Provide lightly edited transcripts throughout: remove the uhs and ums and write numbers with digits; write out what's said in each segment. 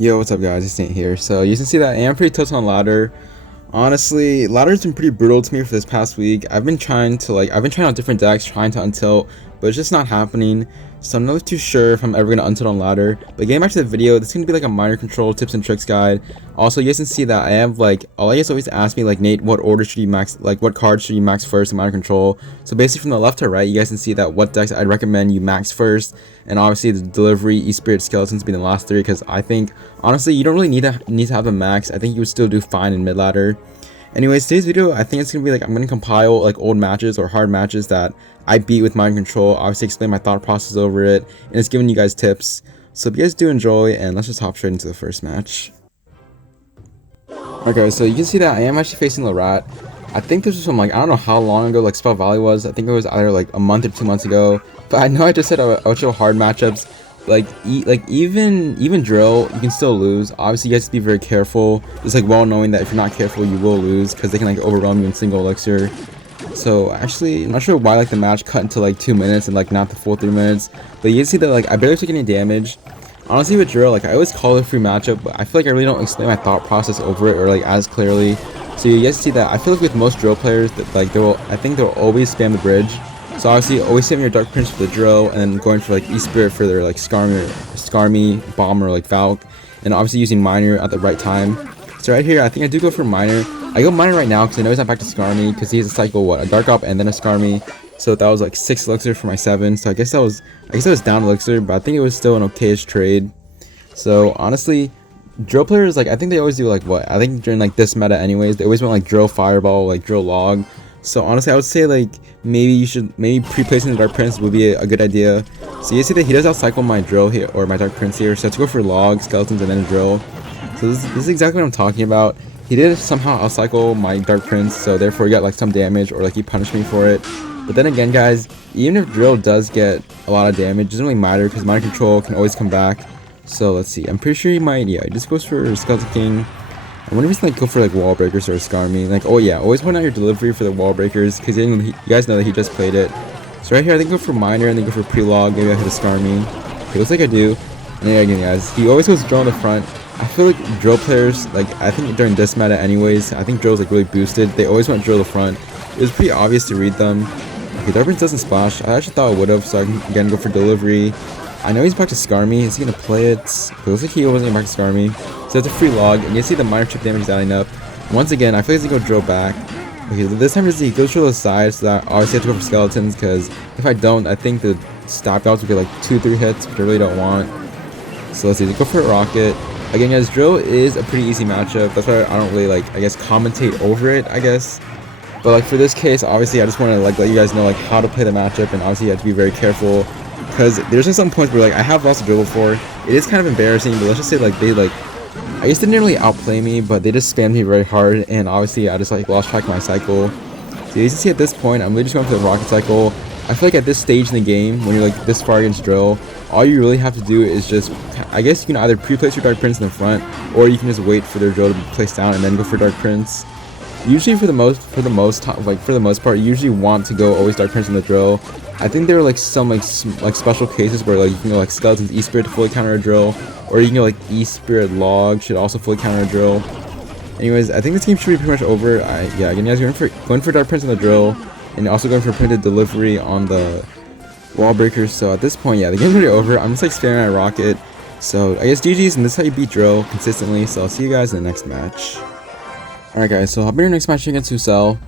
Yo, what's up guys, it's Nate here. So you can see that I am pretty tilted on ladder. Honestly, ladder's been pretty brutal to me for this past week. I've been trying out different decks, trying to untilt, but it's just not happening. So I'm not too sure if I'm ever gonna untilt on ladder. But getting back to the video, this is gonna be like a minor control tips and tricks guide. Also, you guys can see that I have all you guys always ask me, like, Nate, what order should you max, what card should you max first in minor control? So basically from the left to right, you guys can see that what decks I'd recommend you max first, and obviously the delivery, E-Spirit, Skeletons being the last three, because I think honestly you don't really need to have a max. I think you would still do fine in mid ladder. Anyways, today's video, I think it's gonna be like I'm gonna compile like old matches or hard matches that I beat with mind control. Obviously, explain my thought process over it, and it's giving you guys tips. So if you guys do enjoy, and let's just hop straight into the first match. Okay, so you can see that I am actually facing Laoo. I think this was from like I don't know how long ago like Spell Valley was. I think it was either like a month or 2 months ago. But I know I just said I would show hard matchups. Even drill, you can still lose. Obviously, you guys have to be very careful. Just like well knowing that if you're not careful, you will lose because they can like overwhelm you in single elixir. So actually, I'm not sure why like the match cut into like 2 minutes and like not the full 3 minutes. But you can see that like I barely took any damage. Honestly, with drill, like I always call it a free matchup, but I feel like I really don't explain my thought process over it or like as clearly. So you guys see that I feel like with most drill players that like I think they'll always spam the bridge. So obviously, always saving your Dark Prince for the drill, and then going for like E-Spirit for their like Skarmy, Bomb, or like Valk, and obviously using Miner at the right time. So right here, I think I do go for Miner. I go Miner right now because I know he's not back to Skarmy because he has a cycle a Dark Op and then a Skarmy. So that was like 6 elixir for my 7. So I guess that was down elixir, but I think it was still an okayish trade. So honestly, drill players I think they always do like what I think during like this meta anyways, they always want like drill Fireball, like drill Log. So honestly, I would say like maybe pre-placing the Dark Prince would be a good idea. So you see that he does outcycle my drill here or my Dark Prince here. So I have to go for Log, Skeletons, and then a drill. So this is exactly what I'm talking about. He did somehow outcycle my Dark Prince, so therefore he got like some damage or like he punished me for it. But then again, guys, even if drill does get a lot of damage, it doesn't really matter because mind control can always come back. So let's see. I'm pretty sure he might. Yeah, he just goes for Skeleton King. I wonder if he's like go for like wall breakers or Skarmy. Like, oh yeah, always point out your delivery for the wall breakers because you guys know that he just played it. So right here, I think go for Miner and then go for pre-log. Maybe I hit a Skarmy. It looks like I do. And then again, guys, he always goes drill in the front. I feel like drill players, like I think during this meta, anyways, I think drill's like really boosted. They always want drill the front. It was pretty obvious to read them. Okay, Dark Prince doesn't splash. I actually thought I would have, so I can again go for delivery. I know he's back to Skarmy. Is he gonna play it? It looks like he wasn't back to Skarmy. So it's a free log, and you see the minor chip damage is adding up. Once again, I feel like he's gonna go drill back. Okay, this time he goes to the side, so that obviously I have to go for Skeletons, because if I don't, I think the stab outs will get like 2-3 hits, which I really don't want. So let's see, go for a rocket. Again, guys, drill is a pretty easy matchup. That's why I don't really like, I guess, commentate over it, I guess. But like for this case, obviously I just want to like let you guys know like how to play the matchup, and obviously you have to be very careful. Because there's just some points where like I have lost a drill before. It is kind of embarrassing, but let's just say like they I guess they didn't really outplay me, but they just spammed me very hard, and obviously I just like lost track of my cycle. So you can see at this point, I'm really just going for the rocket cycle. I feel like at this stage in the game, when you're like this far against drill, all you really have to do is just, I guess you can either pre-place your Dark Prince in the front, or you can just wait for their drill to be placed down and then go for Dark Prince. Usually for the most part, you usually want to go always Dark Prince in the drill. I think there are like some like special cases where like you can go like Skeletons E-Spirit to fully counter a drill, or you can go like E-Spirit Log should also fully counter a drill. Anyways, I think this game should be pretty much over. Yeah, again, guys, going for Dark Prince on the drill, and also going for printed delivery on the wall breakers. So at this point, yeah, the game's already over. I'm just like spamming my rocket. So I guess GG's, and this is how you beat drill consistently. So I'll see you guys in the next match. Alright guys, so I'll be in your next match against Usel.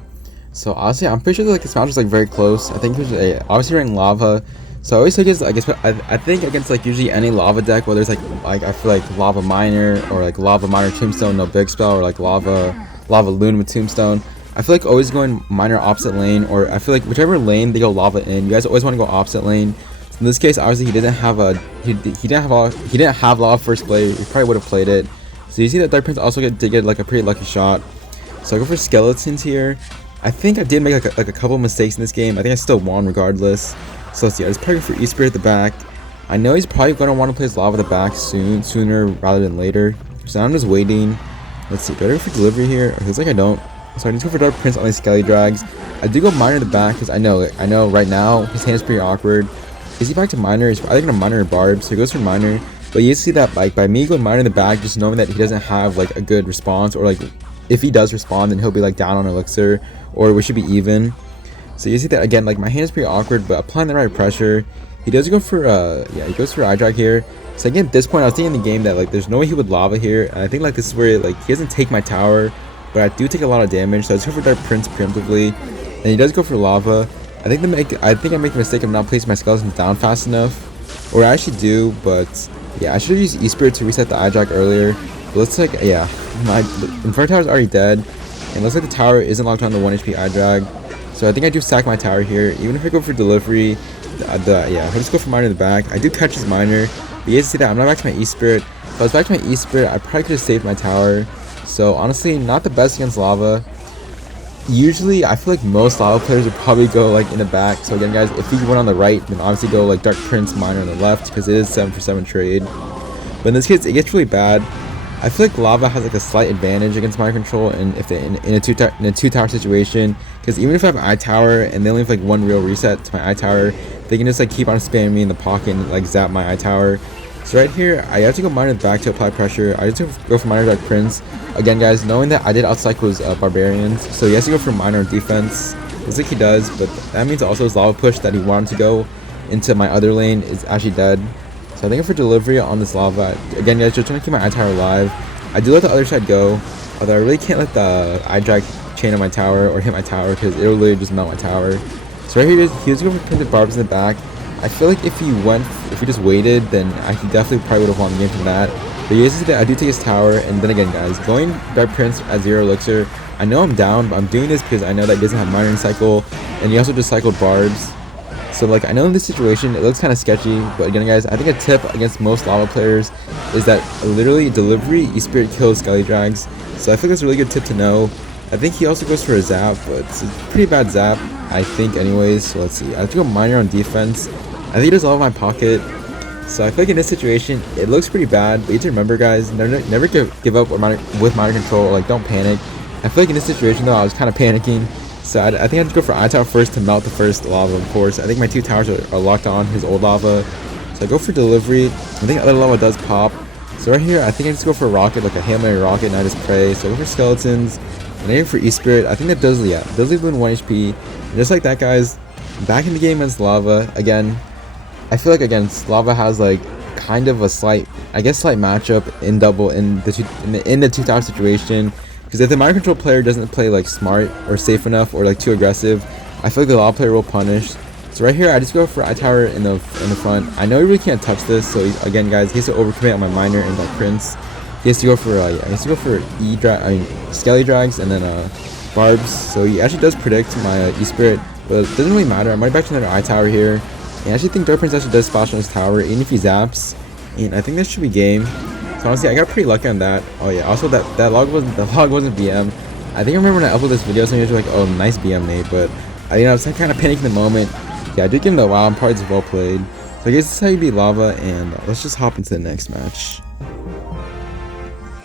So honestly, I'm pretty sure that, like this match was like very close. I think it was obviously running lava. So I always think I think against like usually any lava deck, whether it's like I feel like lava miner or like lava miner tombstone no big spell, or like lava loon with tombstone. I feel like always going miner opposite lane, or I feel like whichever lane they go lava in, you guys always want to go opposite lane. So in this case, obviously he didn't have lava first play. He probably would have played it. So you see that Dark Prince also did get like a pretty lucky shot. So I go for Skeletons here. I think I did make like a couple mistakes in this game. I think I still won regardless. So let's see, I just probably go for E-Spirit at the back. I know he's probably going to want to play his lava at the back sooner rather than later. So I'm just waiting. Let's see, do I go for delivery here? It looks like I don't. So I just go for Dark Prince on these Skelly Drags. I do go Miner in the back because I know right now his hand is pretty awkward. Is he back to Miner? He's either going to Miner or Barb, so he goes for Miner. But you see that like by me going miner in the back, just knowing that he doesn't have like a good response, or like if he does respond, then he'll be like down on elixir, or we should be even. So you see that again, like my hand is pretty awkward, but applying the right pressure, he does go for yeah, he goes for eye drag here. So again, at this point I was thinking in the game that like there's no way he would lava here, and I think like this is where like he doesn't take my tower, but I do take a lot of damage. So I just go for Dark Prince preemptively, and he does go for lava. I think I make the mistake of not placing my skeletons down fast enough, or I actually do, but yeah, I should have used E-Spirit to reset the eye drag earlier. But looks like, yeah, my Inferno Tower is already dead, and it looks like the tower isn't locked on the 1 HP eye drag. So I think I do sack my tower here. Even if I go for delivery, yeah, I just go for miner in the back. I do catch his miner, but you guys see that I'm not back to my E-Spirit. If I was back to my E-Spirit, I probably could have saved my tower. So honestly, not the best against lava. Usually, I feel like most lava players would probably go like in the back. So again, guys, if you went on the right, then obviously go like Dark Prince miner on the left, because it is 7-for-7 trade. But in this case, it gets really bad. I feel like lava has like a slight advantage against miner control, and if they in a two tower situation, because even if I have eye tower and they only have like one real reset to my eye tower, they can just like keep on spamming me in the pocket and like zap my eye tower. So right here, I have to go miner in the back to apply pressure. I just go for miner Dark Prince. Again, guys, knowing that I did outcycle his barbarians, so he has to go for miner defense. Looks like he does, but that means also his lava push that he wanted to go into my other lane is actually dead. So I think for delivery on this lava, again, guys, just trying to keep my eye tower alive. I do let the other side go, although I really can't let the eye drag chain on my tower or hit my tower, because it'll literally just melt my tower. So right here, he was going for printed barbs in the back. I feel like if he just waited, then he definitely probably would have won the game from that. But you guys see that I do take his tower, and then again, guys, going Dark Prince at 0 elixir, I know I'm down, but I'm doing this because I know that he doesn't have mining cycle, and he also just cycled barbs. So like, I know in this situation it looks kind of sketchy, but again, guys, I think a tip against most lava players is that literally delivery E-Spirit kills Skelly Drags. So I think that's a really good tip to know. I think he also goes for a zap, but it's a pretty bad zap, I think anyways. So let's see, I have to go miner on defense. I think he does all of my pocket. So I feel like in this situation, it looks pretty bad, but you have to remember, guys, never give up with miner control, like don't panic. I feel like in this situation though, I was kind of panicking. So I think I have to go for eye tower first to melt the first lava, of course. I think my 2 towers are locked on his old lava. So I go for delivery. I think other lava does pop. So right here, I think I just go for a rocket, like a Hail Mary rocket, and I just pray. So I go for skeletons, and I go for E-Spirit. I think that does, yeah, does leave him 1 HP. And just like that, guys, back in the game against lava, again, I feel like against lava has like kind of a slight matchup in double in the 2 tower situation. Because if the miner control player doesn't play like smart or safe enough or like too aggressive, I feel like the lava player will punish. So right here, I just go for eye tower in the front. I know he really can't touch this, so again, guys, he has to overcommit on my miner and Dark Prince. He has to go for Skelly Drags and then barbs. So he actually does predict my E-Spirit, but it doesn't really matter. I'm right back to another eye tower here. And I actually think Dark Prince actually does splash on his tower, even if he zaps. And I think that should be game. So honestly, I got pretty lucky on that. Oh yeah, also that log wasn't BM. I think I remember when I uploaded this video, some of you were like, "Oh, nice BM, Nate," but I was kind of panicking in the moment. Yeah, I did give him the wow. I'm probably just well played. So I guess this is how you beat lava, and let's just hop into the next match.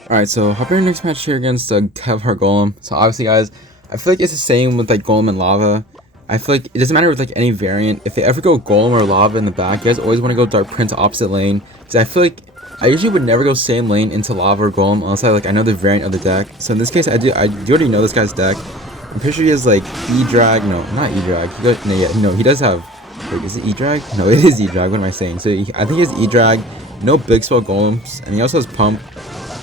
Alright, so hopping in the next match here against Kevhar Golem. So obviously, guys, I feel like it's the same with like Golem and lava. I feel like it doesn't matter with like any variant. If they ever go Golem or lava in the back, you guys always want to go Dark Prince opposite lane, because I feel like I usually would never go same lane into lava or golem unless I know the variant of the deck. So in this case, I do already know this guy's deck. I'm pretty sure he has like E-Drag. No, not E-Drag. He does have. Wait, is it E-Drag? No, it is E-Drag. What am I saying? So I think he has E-Drag. No big spell golems, and he also has Pump.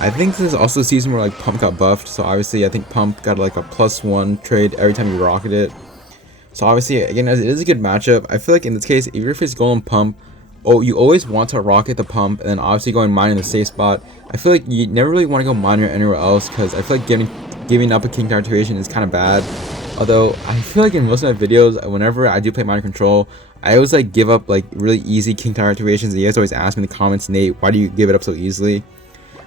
I think this is also the season where like Pump got buffed. So obviously, I think Pump got like a +1 trade every time you rocket it. So obviously, again, as it is a good matchup, I feel like in this case, if you're facing Golem Pump, you always want to rocket the Pump, and then obviously going miner in the safe spot. I feel like you never really want to go miner anywhere else, because I feel like giving up a king tower situation is kind of bad. Although I feel like in most of my videos, whenever I do play miner control, I always like give up like really easy king tower activations, and you guys always ask me in the comments, "Nate, why do you give it up so easily?"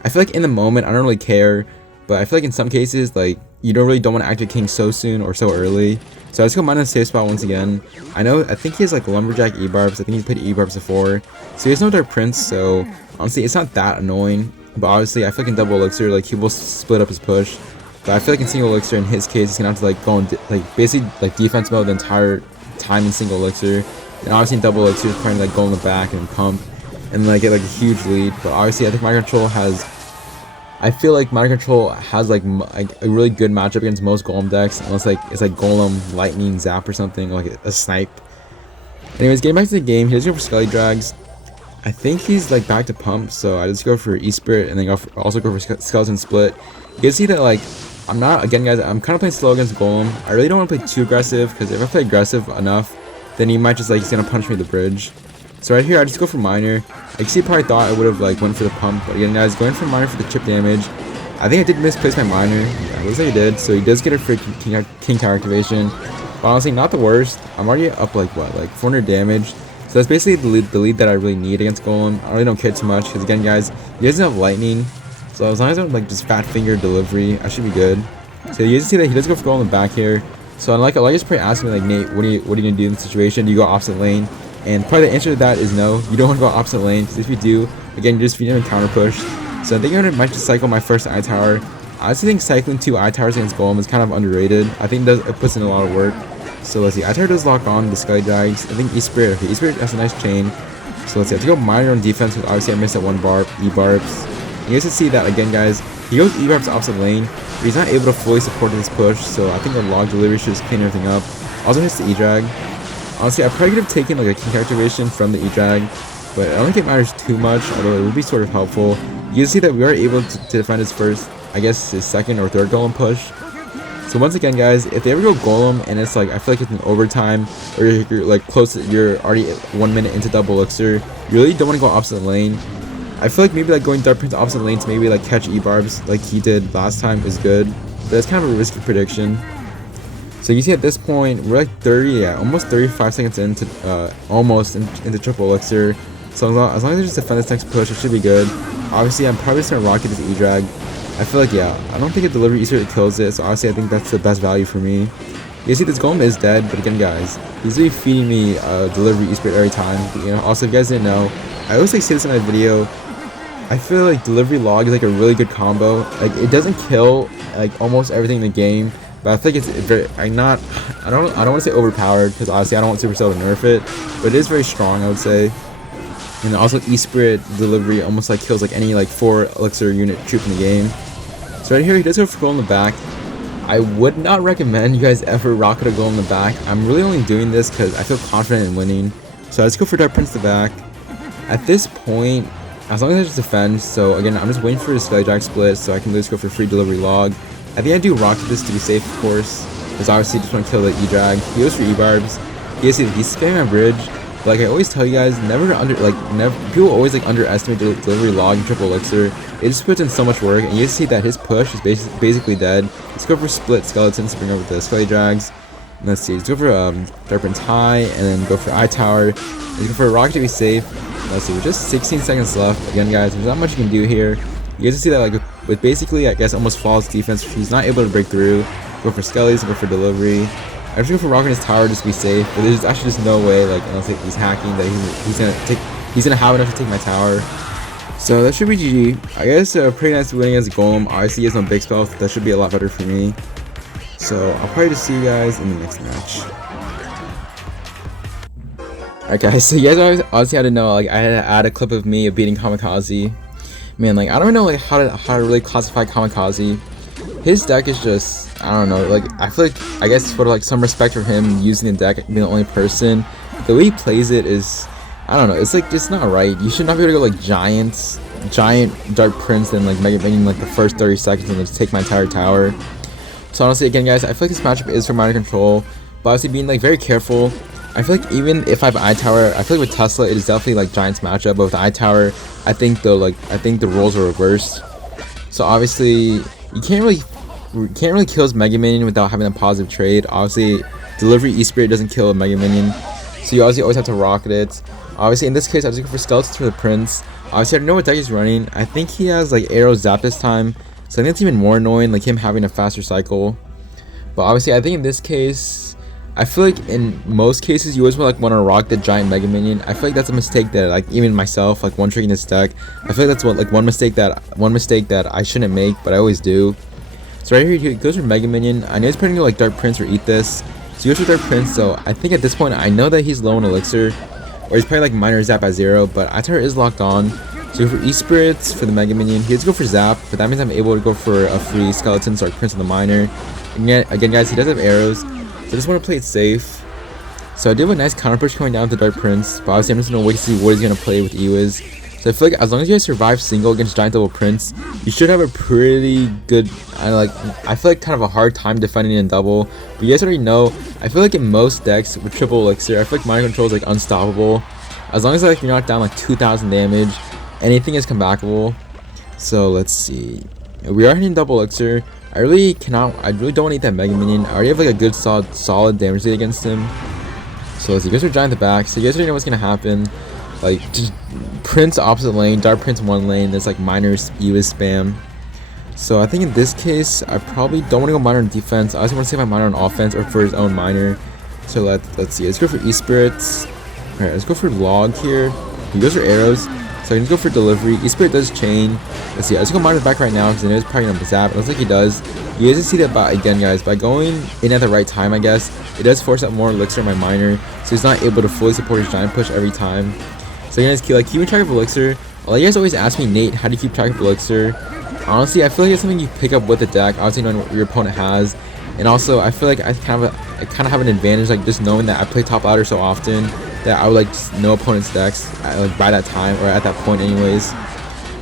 I feel like in the moment I don't really care, but I feel like in some cases like you don't want to activate king so soon or so early. So I just go mine in the safe spot once again. I think he has like Lumberjack E-Barbs. I think he's played E-Barbs before. So he has no Dark Prince, so honestly it's not that annoying. But obviously I feel like in double elixir, like he will split up his push. But I feel like in single elixir, in his case, he's gonna have to like go in basically like defense mode the entire time in single elixir. And obviously in double elixir, he's trying to like go in the back and pump. and like get like a huge lead. But obviously I think Mind Control has, I feel like Mind Control has like a really good matchup against most Golem decks, unless like it's like Golem, Lightning, Zap or something, or like a Snipe. Anyways, getting back to the game, he does go for Skelly Drags. I think he's like back to pump, so I just go for E-Spirit and then also go for Skeleton Split. You can see that like I'm not, again guys, I'm kind of playing slow against Golem. I really don't want to play too aggressive, because if I play aggressive enough, then he might just like, he's gonna punch me to the bridge. So right here I just go for Miner. I see, probably thought I would have like went for the pump, but again guys, going for Miner for the chip damage. I think I did misplace my Miner. Yeah, it looks like I did. So he does get a free King Tower activation. But honestly, not the worst. I'm already up like what, like 400 damage. So that's basically the lead that I really need against Golem. I really don't care too much, because again guys, he doesn't have Lightning. So as long as I don't like just fat finger delivery, I should be good. So you guys see that he does go for Golem in the back here. So like a lot of you probably ask me like, Nate, what are you gonna do in this situation? Do you go opposite lane? And probably the answer to that is no. You don't want to go opposite lane, because if you do, again, you're just feeding him counter push. So I think I might just cycle my first eye tower. I honestly think cycling 2 eye towers against Golem is kind of underrated. I think it puts in a lot of work. So let's see, eye tower does lock on the Skelly Drags. I think E-Spirit, okay, E-Spirit has a nice chain. So let's see, I have to go Miner on defense, because obviously I missed that one barb, E-Barbs. You guys can see that again guys, he goes E-Barbs opposite lane, but he's not able to fully support this push, so I think the log delivery should just clean everything up. Also hits the E-Drag. Honestly, I probably could have taken like a King activation from the E-Drag, but I don't think it matters too much, although it would be sort of helpful. You can see that we are able to defend his first, I guess his second or third Golem push. So once again guys, if they ever go Golem and it's like, I feel like it's an overtime, or you're like close to, you're already 1 minute into double elixir, you really don't want to go opposite lane. I feel like maybe like going Dark Prince opposite lane to maybe like catch E-Barbs like he did last time is good, but that's kind of a risky prediction. So you see at this point, we're like almost 35 seconds into, almost into triple elixir. So as long as I just defend this next push, it should be good. Obviously, I'm probably just gonna rocket this E-Drag. I feel like, yeah, I don't think a delivery E-Spirit kills it, so honestly I think that's the best value for me. You see this Golem is dead, but again guys, he's really feeding me delivery E-Spirit every time. But, you know, also if you guys didn't know, I always like say this in my video, I feel like delivery log is like a really good combo. Like it doesn't kill like almost everything in the game, but I think it's very, I don't want to say overpowered, because honestly I don't want Supercell to nerf it, but it is very strong, I would say. And also E-Spirit delivery almost like kills like any like 4 elixir unit troop in the game. So right here he does go for Golem in the back. I would not recommend you guys ever rocket a Golem in the back. I'm really only doing this because I feel confident in winning. So I just go for Dark Prince the back. At this point, as long as I just defend, so again I'm just waiting for his Skelly Drag split so I can just go for free delivery log. I think I do rocket this to be safe, of course, because obviously just want to kill the E-Drag. He goes for E-Barbs. You guys see he's scaling my bridge. Like I always tell you guys, never people always like underestimate delivery log and triple elixir. It just puts in so much work, and you see that his push is basically dead. Let's go for split skeletons to bring over the Skelly Drags. And let's see, let's go for Dark Prince high, and then go for eye tower. Let's go for a rocket to be safe. Let's see, with just 16 seconds left. Again guys, there's not much you can do here. You guys can see that like with basically I guess almost flawless defense, he's not able to break through. Go for Skellies, go for delivery. I just go for rocking his tower just to be safe, but there's actually just no way, like unless he's hacking, that he's gonna have enough to take my tower. So that should be GG. I guess pretty nice winning against Golem. Obviously he has no big spells, that should be a lot better for me. So I'll probably just see you guys in the next match. Alright guys, so you guys obviously had to know, like I had to add a clip of me beating Kamikaze. Man, like I don't know like how to really classify Kamikaze. His deck is just, I don't know, like I feel like, I guess for like some respect for him using the deck, being the only person, the way he plays it is, I don't know, it's like just not right. You should not be able to go like giant Dark Prince and like Mega Minion like the first 30 seconds and just take my entire tower. So honestly again guys, I feel like this matchup is for Mind Control, but obviously being like very careful. I feel like even if I have eye tower, I feel like with Tesla it is definitely like Giant's matchup, but with eye tower I think the roles are reversed. So obviously you can't really kill his Mega Minion without having a positive trade. Obviously delivery E-Spirit doesn't kill a Mega Minion, so you obviously always have to rocket it. Obviously in this case I was looking for skeletons for the Prince. Obviously I don't know what deck he's running. I think he has like Arrow Zap this time, so I think it's even more annoying, like him having a faster cycle. But obviously I think in this case, I feel like in most cases you always want to rock the giant Mega Minion. I feel like that's a mistake that like even myself, like one trick in this deck, I feel like that's one mistake that I shouldn't make, but I always do. So right here he goes for Mega Minion. I know he's probably gonna go like Dark Prince or eat this. So he goes for Dark Prince, so I think at this point I know that he's low on elixir. or he's probably like minor zap at 0, but iTower is locked on. So for E-Spirits for the Mega Minion, he has to go for zap, but that means I'm able to go for a free skeleton, so I Prince on the minor. And yet, again guys, he does have arrows, so I just want to play it safe. So I do have a nice counter push coming down to Dark Prince, but obviously I'm just going to wait to see what he's going to play with Ewiz. So I feel like as long as you guys survive single against Giant Double Prince, you should have a pretty good, I feel like kind of a hard time defending in double. But you guys already know, I feel like in most decks with triple elixir, I feel like mind control is like unstoppable. As long as like you're not down like 2,000 damage, anything is comebackable. So let's see. We are hitting double elixir. I really don't need that Mega Minion. I already have like a good solid damage lead against him. So let's see, you guys are Giant at the back, so you guys already know what's gonna happen. Like, just Prince opposite lane, Dark Prince one lane, there's like minor Ewiz spam. So I think in this case, I probably don't want to go minor on defense. I also want to save my minor on offense or for his own minor. So let's see, let's go for E-Spirits. Alright, let's go for Log here. He goes for arrows, so I can go for delivery. E-Spirit does chain. Let's see, let's go minor back right now because I know he's probably gonna zap. It looks like he does. You guys can see that again guys, by going in at the right time, I guess, it does force out more elixir in my minor, so he's not able to fully support his giant push every time. So you guys keeping track of elixir. You guys always ask me, Nate, how do you keep track of elixir? Honestly, I feel like it's something you pick up with the deck, obviously knowing what your opponent has, and also I feel like I kind of have an advantage, like just knowing that I play top ladder so often that I would like just know opponent's decks by that time or at that point anyways.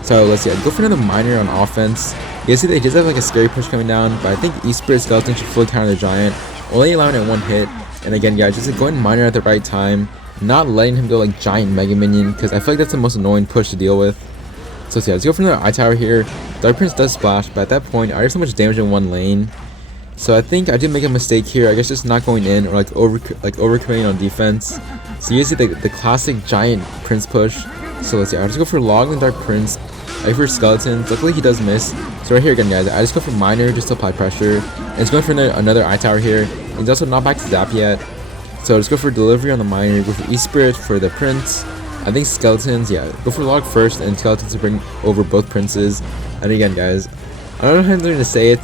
So let's see, I'd go for another minor on offense. You guys see that he does have like a scary push coming down, but I think E-Spirit Skeleton should fully counter the giant, only allowing it one hit. And again guys, just like going minor at the right time, not letting him go like giant Mega Minion, because I feel like that's the most annoying push to deal with. So yeah, let's go for another iTower here. Dark Prince does splash, but at that point I already have so much damage in one lane. So I think I did make a mistake here, I guess just not going in or like overcommitting on defense. So you guys see the classic giant Prince push. So let's see, I'll just go for Log and Dark Prince. I go for Skeletons, luckily he does miss. So right here again guys, I just go for minor just to apply pressure. And it's going for another iTower here. He's also not back to zap yet. So just go for delivery on the minor, go for E-Spirit for the Prince. I think Skeletons, yeah, go for Log first and Skeletons to bring over both Princes. And again guys, I don't know how I'm going to say it,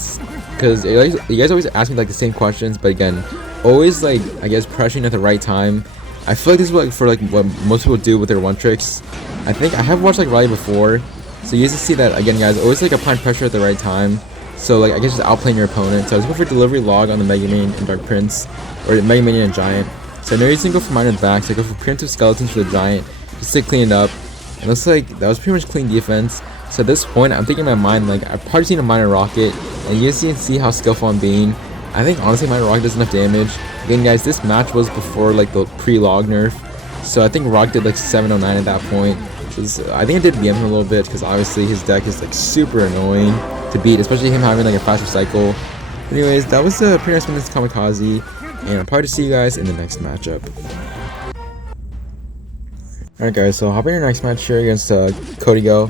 because you guys always ask me like the same questions, but again, always like, I guess, pressuring at the right time. I feel like this is what most people do with their one tricks. I think I have watched like Royale before, so you guys can see that again guys, always like applying pressure at the right time. So like I guess just outplaying your opponent. So I was going for delivery Log on the Mega Minion and Dark Prince, or Mega Minion and Giant. So I know he's gonna go for minor in the back, so I go for preemptive Skeletons for the Giant, just to clean it up. And it looks like that was pretty much clean defense. So at this point, I'm thinking in my mind, like, I've probably seen a minor rocket, and you guys can see how skillful I'm being. I think honestly minor rocket does enough damage. Again guys, this match was before like the pre-log nerf, so I think rock did like 709 at that point. I think I did BM him a little bit, because obviously his deck is like super annoying to beat, especially him having like a faster cycle. Anyways, that was a pretty nice win against Kamikaze, and I'll probably see you guys in the next matchup. Alright guys, so hopping in your next match here against Cody Go.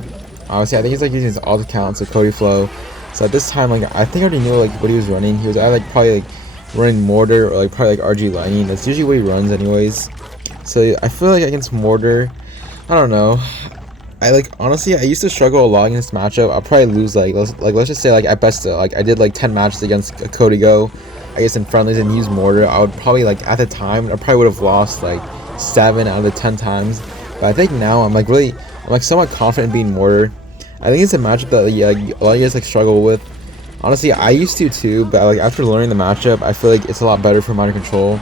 Obviously I think he's like using his alt account, so Cody Flow. So at this time, like, I think I already knew like what he was running. He was either like probably like running Mortar or like probably like RG Lightning. That's usually what he runs anyways. So I feel like against Mortar, I don't know. Honestly, I used to struggle a lot in this matchup. I'll probably lose let's just say like at best like I did like 10 matches against Cody Go, I guess in friendlies, and use Mortar. I would probably like at the time I probably would have lost like 7 out of the 10 times. But I think now I'm like somewhat confident in being Mortar. I think it's a matchup that a lot of you guys like struggle with. Honestly, I used to too, but like after learning the matchup, I feel like it's a lot better for minor control.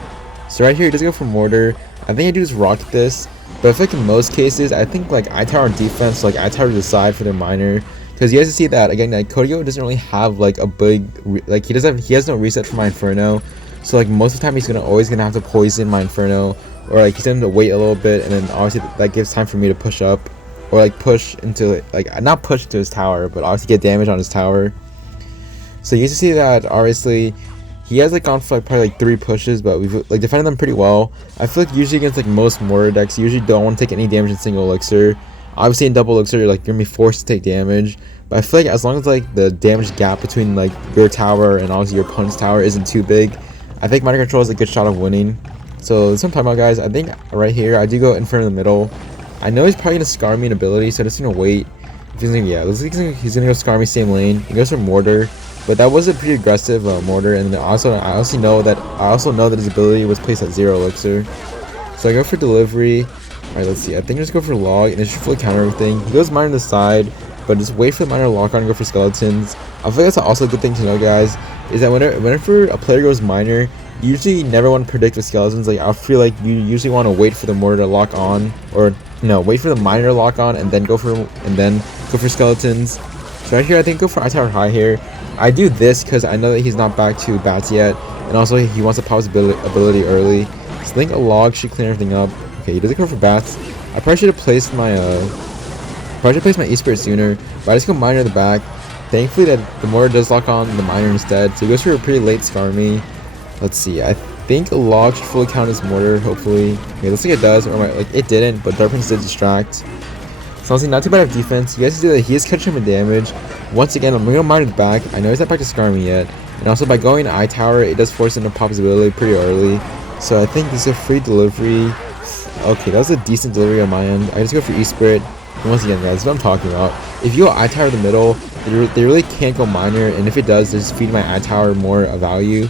So right here, he does go for Mortar. I think I do just rocket this, but I feel like in most cases, I think like iTower on defense, like iTower to decide for their minor, because you guys can see that again, like Cody Go doesn't really have like a big he has no reset for my Inferno, so like most of the time he's always gonna have to poison my Inferno, or like he's gonna have to wait a little bit, and then obviously that gives time for me to push up, or like push into not push into his tower, but obviously get damage on his tower. So you can see that obviously he has like gone for like probably like 3 pushes, but we've like defended them pretty well. I feel like usually against like most Mortar decks, you usually don't want to take any damage in single elixir. Obviously in double elixir, you're gonna be forced to take damage. But I feel like as long as like the damage gap between like your tower and obviously your opponent's tower isn't too big, I think minor control is a good shot of winning. So that's what I'm talking about, guys. I think right here I do go in front of the middle. I know he's probably gonna scar me an ability, so I'm just gonna wait. He's gonna go scar me same lane. He goes for Mortar. But that was a pretty aggressive Mortar, and I also know that his ability was placed at 0 elixir. So I go for delivery. Alright, let's see. I think just go for log and it should fully counter everything. He goes miner on the side, but just wait for the miner to lock on and go for skeletons. I feel like that's also a good thing to know, guys, is that whenever a player goes miner, you usually never want to predict with skeletons. Like, I feel like you usually want to wait for the mortar to lock on, or no, wait for the miner to lock on and then go for skeletons. So right here, I think go for iTower high here. I do this because I know that he's not back to bats yet, and also he wants a pause ability early. So I think a log should clean everything up. Okay, he doesn't go for bats. I probably should have placed my E-Spirit sooner, but I just go miner in the back. Thankfully that the mortar does lock on the miner instead, so he goes for a pretty late Skarmy. Let's see, I think a log should fully count as mortar, hopefully. Okay, looks like it does, or like it didn't, but Dark Prince did distract. So honestly, not too bad of defense. You guys see that he is catching him in damage. Once again, I'm gonna mine it back. I know he's not back to Skarmy yet. And also by going to iTower, it does force him to pop his ability pretty early. So I think this is a free delivery. Okay, that was a decent delivery on my end. I just go for E-Spirit. And once again, guys, that's what I'm talking about. If you go iTower in the middle, they really can't go miner. And if it does, just feed my iTower more value.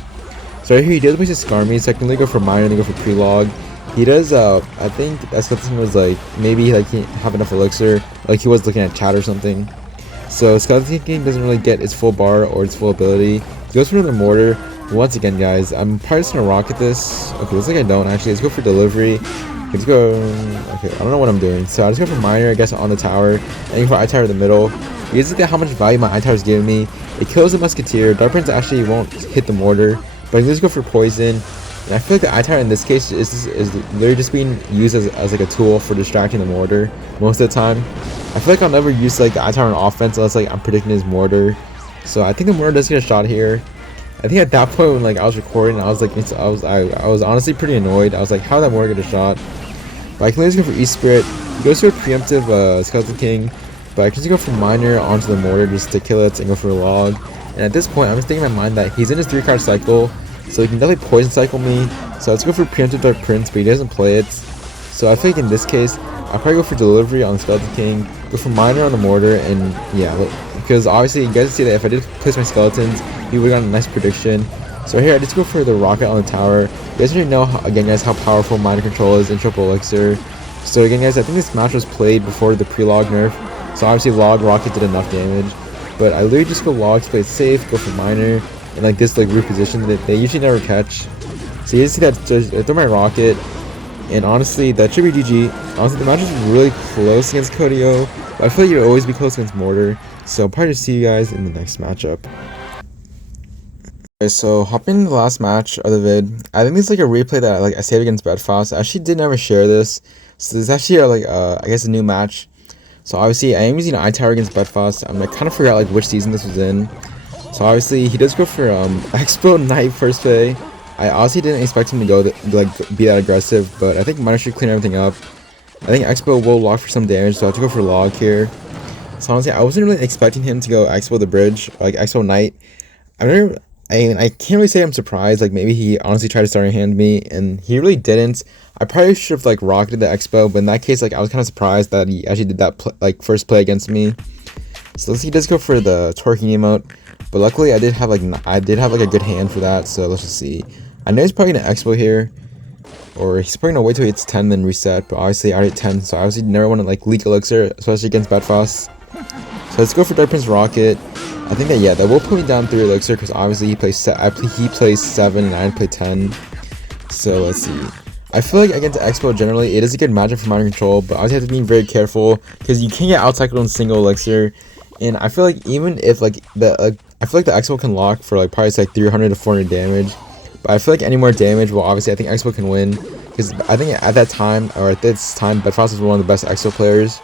So right here, he does place his Skarmy, so I can only go for miner and then go for pre-log. He does, I think that skeleton was like, maybe like he didn't have enough elixir, like he was looking at chat or something. So Skeleton King doesn't really get its full bar or its full ability. He goes for another mortar. Once again, guys, I'm probably just gonna rocket this. Okay, looks like I don't actually. Let's go for delivery. Let's go. Okay, I don't know what I'm doing. So I just go for miner, I guess, on the tower. And for iTower in the middle. You guys look at how much value my iTower is giving me. It kills the musketeer. Dark Prince actually won't hit the mortar, but I can just go for poison. And I feel like the iTower in this case is literally just being used as like a tool for distracting the mortar most of the time. I feel like I'll never use like the iTower on offense unless like I'm predicting his mortar. So I think the mortar does get a shot here. I think at that point when like I was recording, I was like, I was honestly pretty annoyed. I was like, how did that mortar get a shot? But I can just go for E-Spirit. He goes for a preemptive Skeleton King, but I can just go for miner onto the mortar just to kill it and go for a log. And at this point, I'm just thinking in my mind that he's in his 3-card cycle, so he can definitely poison cycle me. So let's go for preemptive Dark Prince, but he doesn't play it. So I think in this case, I'll probably go for delivery on the Skeleton King, go for miner on the mortar, and yeah, because obviously you guys see that if I did place my skeletons, he would have gotten a nice prediction. So here I just go for the rocket on the tower. You guys already know again, guys, how powerful miner control is in triple elixir. So again, guys, I think this match was played before the pre-log nerf, so obviously log rocket did enough damage. But I literally just go log to play it safe, go for miner, and like this like reposition that they usually never catch. So you guys see that I throw my rocket, and honestly that should be GG. Honestly, the match is really close against Kodio, but I feel like you'll always be close against Mortar. So I'll probably see you guys in the next matchup. Okay, so hopping into the last match of the vid, I think this is like a replay that I saved against Bedfast. I actually did never share this, so this is actually I guess a new match. So obviously I am using an iTower against Bedfast. I kind of forgot like which season this was in. So obviously he does go for Expo Knight first play. I honestly didn't expect him to go be that aggressive, but I think Miner should clean everything up. I think Expo will lock for some damage, so I have to go for log here. So honestly, I wasn't really expecting him to go Expo the bridge, like Expo Knight. I can't really say I'm surprised. Like maybe he honestly tried to starting hand me, and he really didn't. I probably should have like rocketed the Expo, but in that case, like I was kind of surprised that he actually did that first play against me. So he does go for the twerking emote, but luckily I did have like a good hand for that. So let's just see. I know he's probably gonna Expo here, or he's probably gonna wait till he hits 10 then reset. But obviously I already hit 10, so I obviously never want to like leak elixir, especially against Bedfast. So let's go for Dark Prince Rocket. I think that that will put me down 3 elixir because obviously he plays 7 and I play 10. So let's see. I feel like against Expo generally it is a good matchup for miner control, but obviously have to be very careful because you can't get outcycled in single elixir. And I feel like even if I feel like the Expo can lock for like probably like 300 to 400 damage, but I feel like any more damage, well obviously I think Expo can win because I think at this time Bedfast is one of the best Expo players.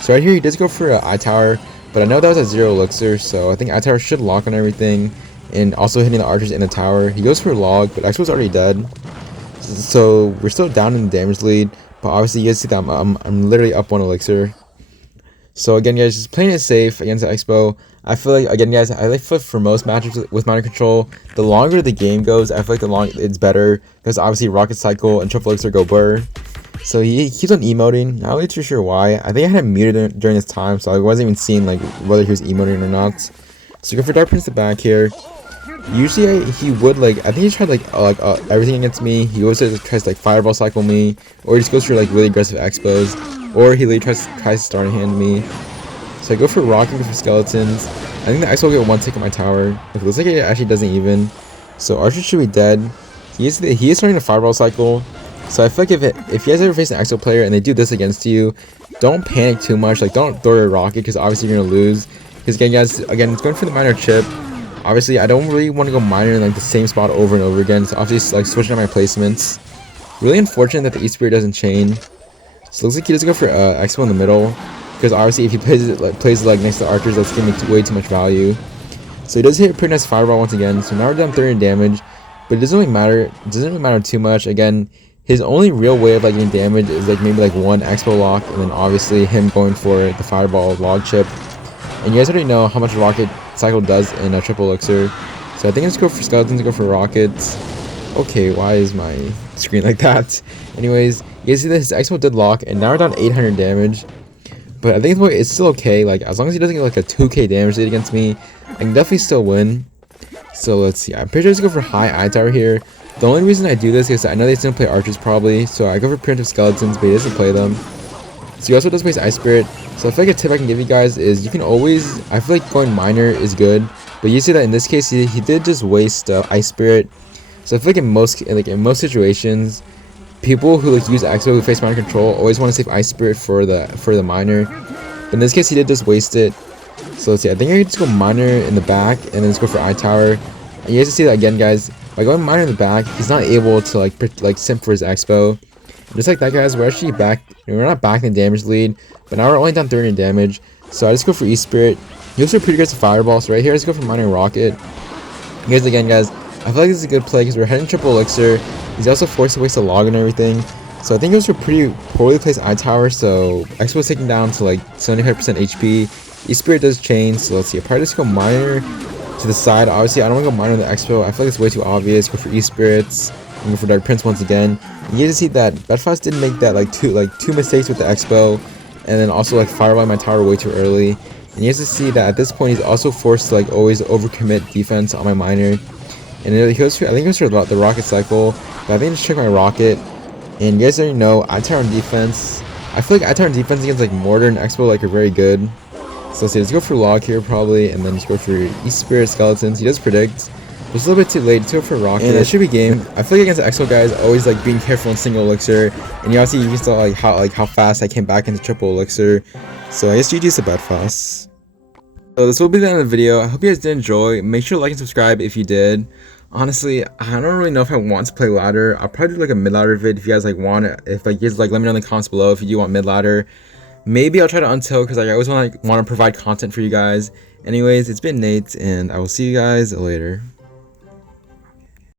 So right here he does go for an iTower, but I know that was at 0 elixir, so I think iTower should lock on everything, and also hitting the archers in the tower. He goes for a log, but Expo's already dead, so we're still down in the damage lead. But obviously you guys see that I'm literally up 1 elixir. So again, guys, just playing it safe against the Expo. I feel like again, guys, I like for most matches with miner control, the longer the game goes, I feel like it's better because obviously rocket cycle and triple elixir go burr. So he keeps on emoting. Not really too sure why. I think I had him muted during this time, so I wasn't even seeing like whether he was emoting or not. So go for Dark Prince the back here. Usually he would like, I think he tried like everything against me. He always tries to like fireball cycle me, or he just goes for like really aggressive expos, or he literally tries to start hand me. So I go for rocket, go for skeletons. I think the X will get one tick on my tower. It looks like it actually doesn't even. So Archer should be dead. He is starting to fireball cycle. So I feel like if you guys ever face an Exo player and they do this against you, don't panic too much. Like don't throw a rocket because obviously you're gonna lose. Because again, guys, it's going for the miner chip. Obviously, I don't really want to go miner in like the same spot over and over again. So obviously, like switching out my placements. Really unfortunate that the E-Spirit doesn't chain. So it looks like he doesn't go for Expo in the middle. Because obviously, if he plays it like next to the archers, that's gonna make way too much value. So he does hit a pretty nice fireball once again. So now we're down 30 in damage, but it doesn't really matter. It doesn't really matter too much. Again, his only real way of like getting damage is like maybe like one expo lock, and then obviously him going for the fireball log chip. And you guys already know how much rocket cycle does in a triple elixir. So I think let's go for skeletons, go for rockets. Okay, why is my screen like that? Anyways, you guys see that his expo did lock, and now we're down 800 damage. But I think it's still okay. Like as long as he doesn't get like a 2k damage lead against me, I can definitely still win. So let's see. I'm pretty sure I just go for high eye tower here. The only reason I do this is I know they still play archers probably, so I go for preemptive skeletons, but he doesn't play them. So he also does waste Ice Spirit. So I feel like a tip I can give you guys is you can always, I feel like going miner is good, but you see that in this case he did just waste Ice Spirit. So I feel like in most situations, people who like use Exo who face miner control always want to save Ice Spirit for the miner. But in this case he did just waste it. So let's see. I think I can just go miner in the back and then just go for eye tower. And you guys can see that again, guys. By going miner in the back, he's not able to like simp for his expo. Just like that, guys, we're actually back. We're not back in the damage lead, but now we're only down 30 in damage. So I just go for E-Spirit. He also pretty aggressive fireball. So right here, I just go for miner rocket. Here's again, guys. I feel like this is a good play because we're heading triple elixir. He's also forced to waste a log and everything. So I think it was a pretty poorly placed eye tower. So expo is taken down to like 75% HP. E-Spirit does chain. So let's see. I'll probably just go miner to the side. Obviously, I don't want to go miner in the expo. I feel like it's way too obvious. Go for E-Spirits. And go for Dark Prince once again. You get to see that Bedfast didn't make that two mistakes with the expo, and then also like fireballing my tower way too early. And you get to see that at this point he's also forced to like always overcommit defense on my miner. And he goes for, I think he goes for the rocket cycle, but I think I just check my rocket. And you guys already know I tower on defense. I feel like I tower on defense against like Mortar and expo like are very good. So let's see, let's go for log here probably, and then just go for E-Spirit skeletons. He does predict. It's a little bit too late. Let's go for rocket. And it should be game. I feel like against the Exo guys, always like being careful in single elixir. And you also you saw how fast I came back into triple elixir. So I guess GG's to Bedfast. So this will be the end of the video. I hope you guys did enjoy. Make sure to like and subscribe if you did. Honestly, I don't really know if I want to play ladder. I'll probably do like a mid ladder vid if you guys like want it. If like you guys like, let me know in the comments below if you do want mid ladder. Maybe I'll try to until because I always want to provide content for you guys. Anyways, it's been Nate, and I will see you guys later.